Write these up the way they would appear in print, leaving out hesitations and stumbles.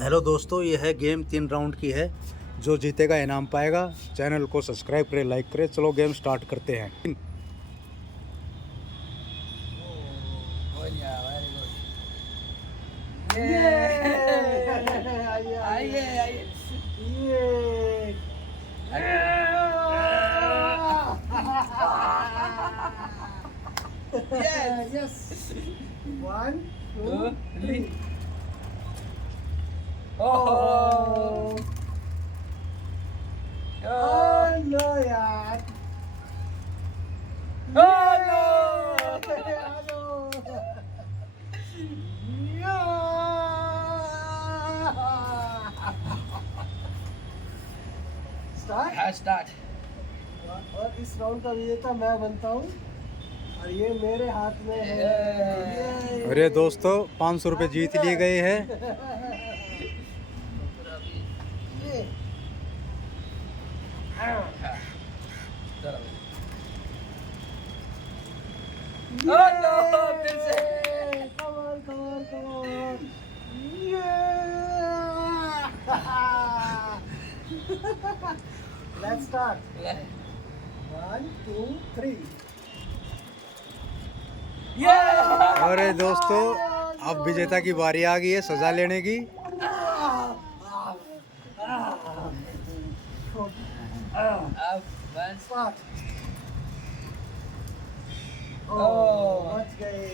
Hello दोस्तों, ये है गेम 3 राउंड की है। जो जीतेगा इनाम पाएगा। चैनल को सब्सक्राइब करें, लाइक करें। चलो गेम स्टार्ट करते हैं। Yes. 1, 2, 3. Oh. Oh no यार. Oh no. Start. Start. और इस राउंड का विजेता मैं बनता हूँ और ये मेरे हाथ में है। अरे दोस्तों, 500 रुपये जीत लिए गए हैं। ये Oh no. फिर से. कमाल Let's start. 1, 2, 3. Yeah. अरे दोस्तों, अब विजेता की बारी आ गई है सजा लेने की। अब बस. Start. Oh. बच गए।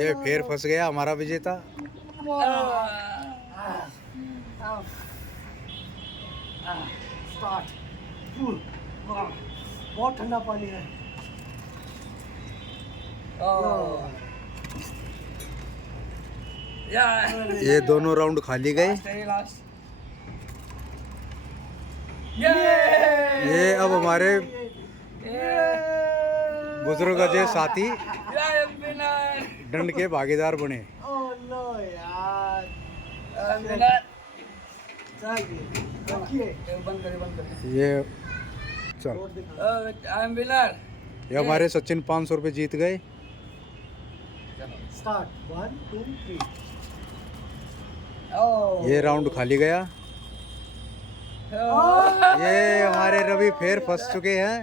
ये फिर फंस गया हमारा विजेता। स्टार्ट। बहुत ठंडा पानी है। Oh. Yeah. ये दोनों राउंड खाली गए। Last. Yeah. ये अब हमारे बुजुर्ग अजय साथी Yeah, winner. दंड के भागीदार बने। ओह नो यार। Winner. चाहिए। रखिए। बंद करिए. ये चल, बोर्ड दिखा। I am winner. ये हमारे सचिन 500 रुपये जीत गए। स्टार्ट। 1, 2, 3. Oh. ये राउंड खाली गया। ये हमारे रवि फिर फंस चुके हैं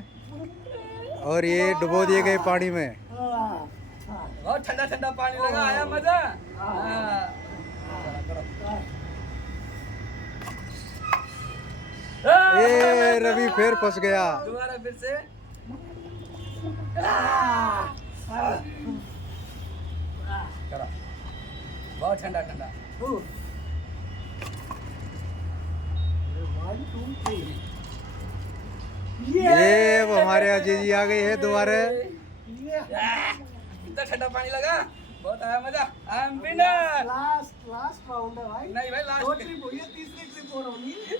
और ये डुबो दिए गए पानी में। बहुत ठंडा ठंडा पानी लगा, आया मजा. ये रवि फिर फंस गया। दोबारा फिर से. करो. बहुत ठंडा ठंडा. 1, 2, 3. ये अब हमारे अजय जी आ गए हैं दोबारा। इतना ठंडा पानी लगा, बहुत आया मजा. I am winner. Last round है भाई। नहीं भाई, दो लास्ट ट्रिप हुई है, तीसरी ट्रिप हो रही है।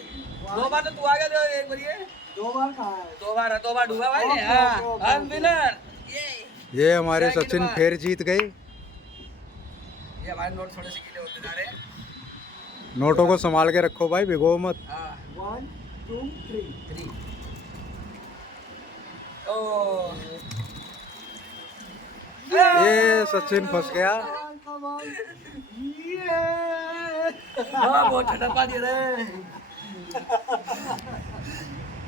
दो बार तो तू आ गया था, एक बार ये. दो बार कहा है। दो बार डूबा भाई ने. ओके. I am winner. ये हमारे सचिन फिर जीत गए। ये हमारे नोट थोड़े से गीले होते जा रहे हैं. नोटों को संभाल के रखो भाई, भिगो मत। 1, 2, 3. 3. ओह. ये सचिन फंस गया। बहुत ठंडा पानी रे.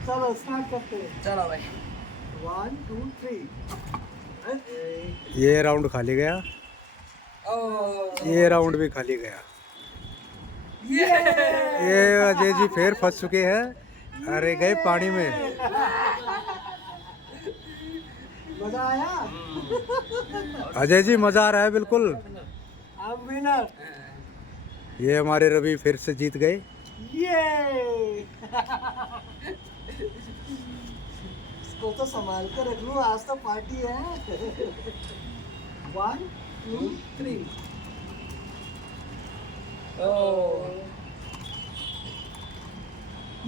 चलो स्टार्ट करते हैं। चलो भाई. 1, 2, 3. ये राउंड खाली गया। ओह. ये राउंड भी खाली गया। ये अजय जी फिर फंस चुके हैं। अरे गए पानी में। मजा आया। अजय जी मजा आ रहा है बिल्कुल। I'm winner. ये हमारे रवि फिर से जीत गए। ये इसको तो संभाल कर रख लूं, आज तो पार्टी है। 1, 2, 3. ओह.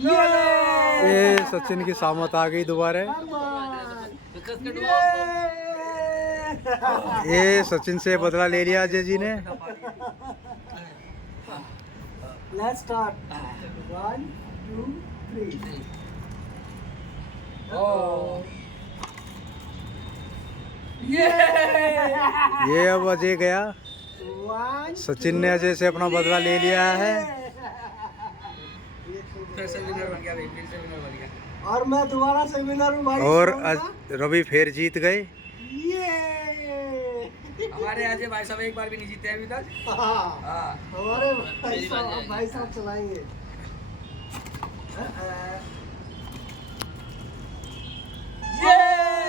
ये सचिन की सामत आ गई दोबारा। ये सचिन से बदला ले लिया अजय जी ने। Let's start. 1, 2, 3. ओह. ये अब अजय गया। 1 सचिन ने अजय से अपना बदला ले लिया है। फिर से विनर बन गया भाई, फिर से विनर बन गया। और मैं दोबारा से विनर हूँ भाई। और इस राउंड का। रवि फिर जीत गए। ये हमारे अजय भाई साहब एक बार भी नहीं जीते अभी तक। हाँ, हाँ हमारे भाई साहब चलाएंगे।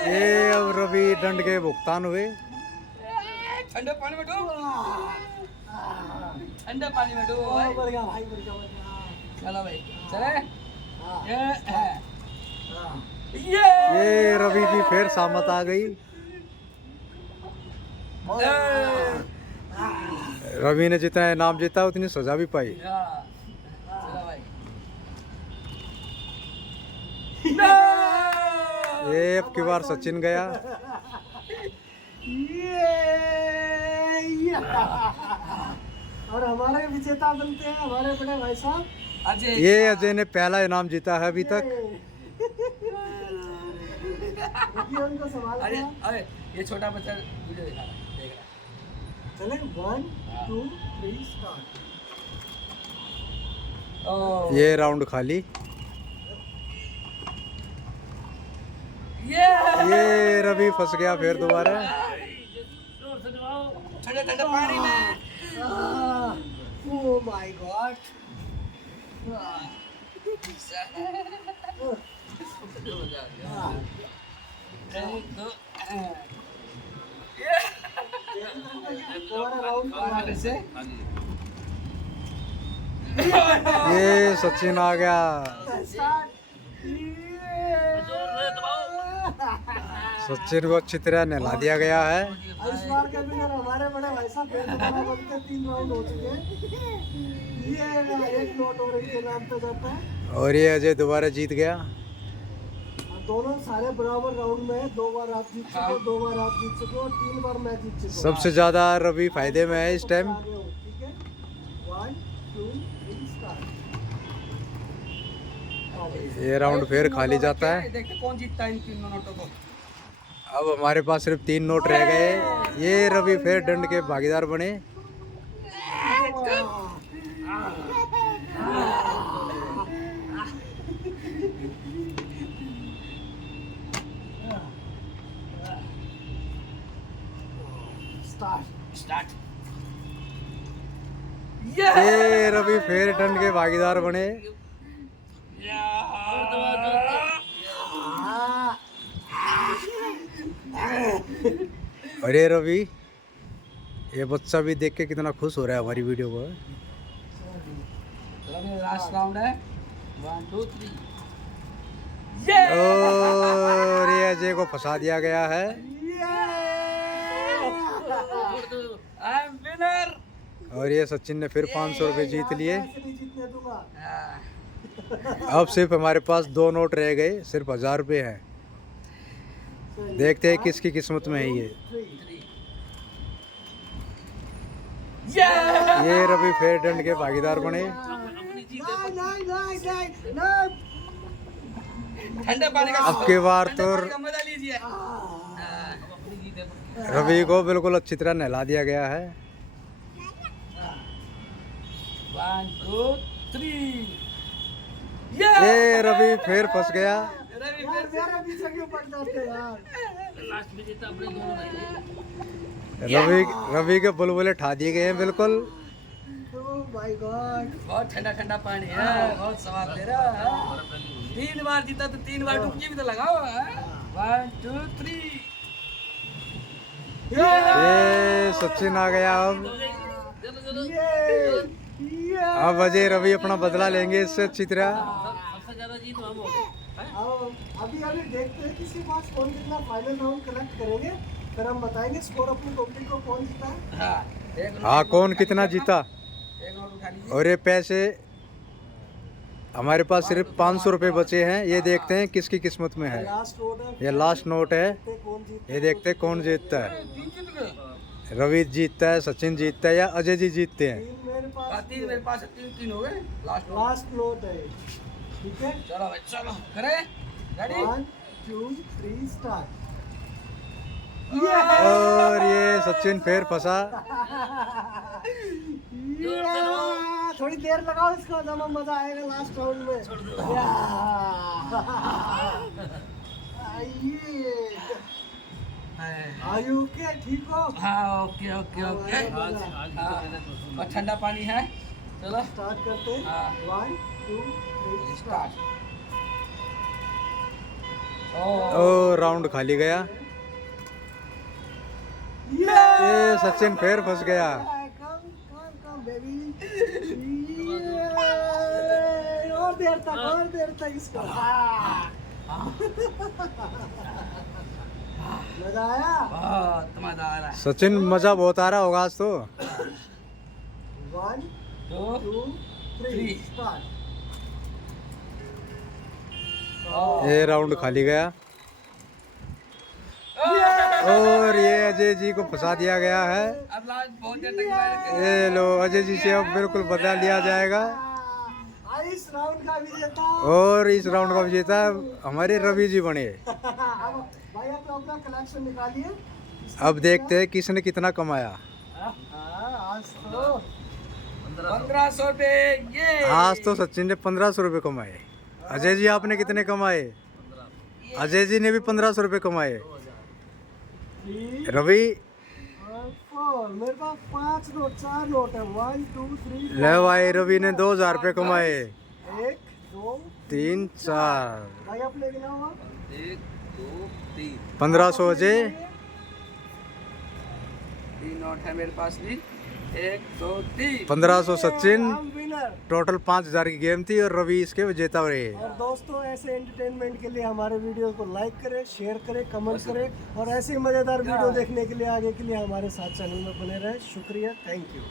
ये अब रवि दंड के भुगतान हुए। ठंडे पानी में डूब, ठंडे पानी में डूब भाई। बढ़ गया भाई, बढ़ गया, बढ़ गया। चलो भाई चले। हाँ, ये है। हाँ। ये रवि की फिर सामत आ गई। रवि ने जितना इनाम जीता उतनी सजा भी पाई। हाँ, चलो भाई। ये अब की बार सचिन गया। और हमारे विजेता बनते हैं हमारे बड़े भाई साहब अजय। ये अजय ने पहला इनाम जीता है अभी तक। देखिए उनको सवाल अरे किया। अरे ये छोटा बच्चा वीडियो दिखा रहा है, देख रहा चले 1 2 3 स्टार्ट। है। ओह ये राउंड खाली। ये रवि फंस गया फिर दोबारा। ठंडे ठंडे पानी में। Oh my God. ये सचिन आ गया। सचिन को अच्छी तरह नहला दिया गया है। इस बार के विनर हमारे बड़े भाई साहब फिर दोबारा बनते 3 राउंड हो चुके हैं। ये ना एक नोट और इनके नाम पे जाता है। और ये अजय दोबारा जीत गया। और दोनों सारे बराबर राउंड में है। 2 बार आप जीत चुके हो, 2 बार आप जीत चुके हो और 3 बार मैं जीत चुका हूं। सबसे ज्यादा रवि फायदे में है इस टाइम। ठीक है 1 2 3 स्टार्ट। ये राउंड फिर खाली जाता है। देखते कौन जीतता है इन तीनों नोटों को। अब हमारे पास सिर्फ 3 नोट रह गए। ये रवि फिर दंड के भागीदार बने। स्टार्ट। ये रवि फिर दंड के भागीदार बने। अरे रवि, ये बच्चा भी देख के कितना खुश हो रहा है हमारी वीडियो को। लास्ट राउंड है 1 2 3। और ये अजय को फंसा दिया गया है। I am winner. और ये सचिन ने फिर 500 रुपये जीत लिए। जीतने दूंगा। अब सिर्फ हमारे पास 2 नोट रह गए, सिर्फ 1000 रुपये हैं। देखते हैं किसकी किस्मत में है ये। ये रवि फिर दंड के भागीदार बने। ठंडे पानी का अब की बार तो मजा लीजिए। रवि को बिल्कुल अच्छी तरह नहला दिया गया है। 1 2 3। ये रवि फिर फंस गया। रवि यार मेरे पीछे क्यों पड़ जाते यार। रवि के बुलबुले ठा दिए गए हैं बिल्कुल। Oh my God. बहुत ठंडा ठंडा पानी है, बहुत स्वाद ले रहा है। 3 बार जीता तो 3 बार डुबकी भी तो लगाओ। 1 2 3। ये सचिन आ गया। अब अजय रवि अपना बदला लेंगे इससे अच्छी तरह। अभी अभी देखते हैं किसके पास कौन कितना फाइनल राउंड कलेक्ट करेंगे, फिर हम बताएंगे स्कोर अपनी कंपनी को कौन जीता है। हाँ, कौन कितना जीता। एक नोट उठा लीजिए। और ये पैसे हमारे पास सिर्फ 500 रुपये बचे हैं। ये देखते हैं किसकी किस्मत में है। लास्ट नोट है। ये लास्ट नोट है। कौन जीतता ये देखते हैं कौन जीतता है। 3 जीत गए। रवि जीतता है, सचिन जीतता है या अजय जी जीतते हैं। है। मेरे पास 3 मेरे पास 3 हो गए। लास्ट नोट है। ठीक है चलो भाई चलो करें। Ready 1 2 3 start. और ये सचिन फिर फंसा। थोड़ी देर लगाओ इसको, जब मजा आएगा लास्ट राउंड में। आयु के ठीक हो? हाँ ओके ओके ओके। हाँ, और ठंडा पानी है। चलो स्टार्ट करते हैं। हाँ। 1 2 3 स्टार्ट। ओ राउंड खाली गया। ये सचिन फिर फंस गया। Come baby. और देर तक इसको। मजा आया? बहुत मजा आ रहा है। सचिन मजा बहुत आ रहा होगा आज तो। 1 2 2 3 स्टार्ट। ये राउंड खाली गया। और ये अजय जी को फंसा दिया गया है। अब लास्ट बहुत देर तक मैं ये लो अजय जी से अब बिल्कुल बदला लिया जाएगा। इस राउंड का विजेता। और इस राउंड का विजेता हमारे रवि जी बने। भाई अपना कलेक्शन निकालिए। अब देखते हैं किसने कितना कमाया। आज तो 1500 रुपए। ये आज तो सचिन ने 1500 रुपये कमाए। अजय जी आपने कितने कमाए? अजय जी ने भी 1500 रुपये कमाए। रवि 4 मेरे पास 5 नोट 4 नोट है। 1 2 3 ले भाई रवि ने 2000 रुपये कमाए। 1 2 3 4 भाई आप ले गिना हुआ 1 2 3 1500 अजय। 3 नोट है मेरे पास भी। 1 2 3 1500 सचिन। हम विनर। टोटल 5000 की गेम थी और रवि इसके विजेता रहे। और दोस्तों ऐसे एंटरटेनमेंट के लिए हमारे वीडियो को लाइक करें, शेयर करें, कमेंट करें और ऐसे ही मज़ेदार वीडियो देखने के लिए आगे के लिए हमारे साथ चैनल में बने रहें। शुक्रिया, थैंक यू।